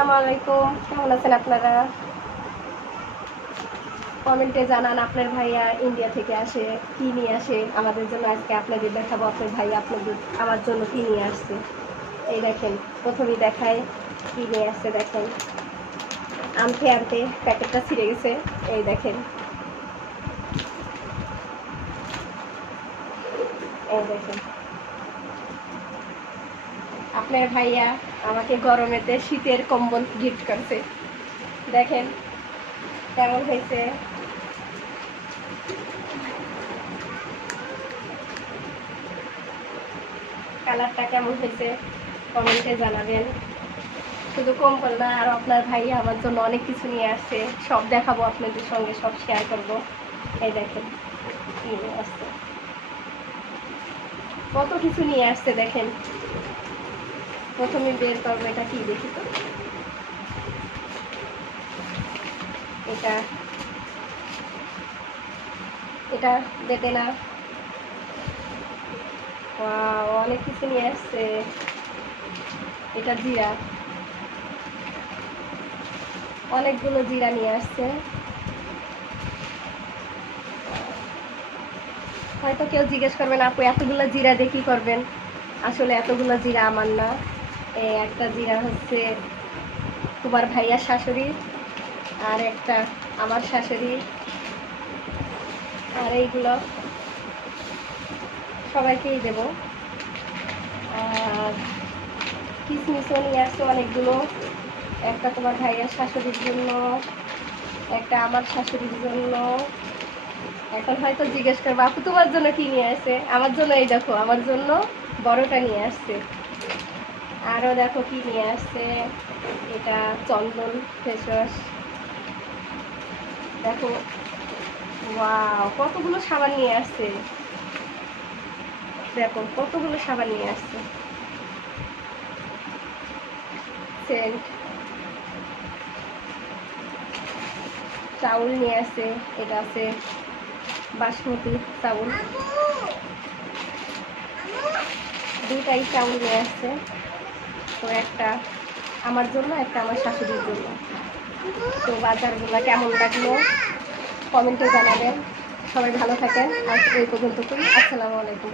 আসসালামু আলাইকুম, কেমন আছেন আপনারা? কমেন্টে জানান আপনার ভাইয়া ইন্ডিয়া থেকে আসে কি নিয়ে আসে আমাদের জন্য। আজকে আপনাদের দেখাবো আপনার ভাই আপনাদের আমার জন্য কি নিয়ে আসছে। এই দেখেন, প্রথমেই দেখায় কি নিয়ে আসছে। দেখেন, আনতে আনতে প্যাকেটটা ছিঁড়ে গেছে। এই দেখেন, এই দেখেন, আপনার ভাইয়া আমাকে গরমেতে শীতের কম্বল গিফট করছে। দেখেন কেমন হয়েছে, কালারটা কেমন হয়েছে কমেন্টে জানাবেন। শুধু কম্বল না, আর আপনার ভাইয়া আমার জন্য অনেক কিছু নিয়ে আসছে, সব দেখাবো আপনাদের সঙ্গে, সব শেয়ার করবো। এই দেখেন কি নিয়ে আসছে, কত কিছু নিয়ে আসছে। দেখেন, প্রথমে বের করবো, এটা কি দেখি তো। এটা এটা দেতে না, অনেক কিছু নিয়ে আসছে। এটা জিরা, অনেকগুলো জিরা নিয়ে আসছে। হয়তো কেউ জিজ্ঞেস করবেন, আপু এতগুলো জিরা দিয়ে কী করবেন? আসলে এতগুলো জিরা আমার না, এই একটা জিরা হচ্ছে তোমার ভাইয়ার শাশুড়ি, আর একটা আমার শাশুড়ি, আর এইগুলো সবাইকেই দেব। আর কিসমিসও নিয়ে আসছে অনেকগুলো, একটা তোমার ভাইয়ার শাশুড়ির জন্য, একটা আমার শাশুড়ির জন্য। এখন হয়তো জিজ্ঞেস করবো, আপু তোমার জন্য কি নিয়ে আসছে? আমার জন্য এই দেখো, আমার জন্য বড়টা নিয়ে আসছে। আরও দেখো কি নিয়ে আসছে, এটা চন্দন ফেস ওয়াশ। দেখো, ওয়াও, কতগুলো সাবান নিয়ে আসছে। দেখো কতগুলো সাবান নিয়ে আসছে। সেন্ট, চাউল নিয়ে আসছে, এটা আছে বাসমতি চাউল, দুটাই চাউল নিয়ে আসছে। তো একটা আমার জন্য, একটা আমার শাশুড়ির জন্য। তো বাজারগুলো কেমন লাগলো কমেন্টে জানাবেন। সবাই ভালো থাকেন। আজ এই পর্যন্ত। আসসালামু আলাইকুম।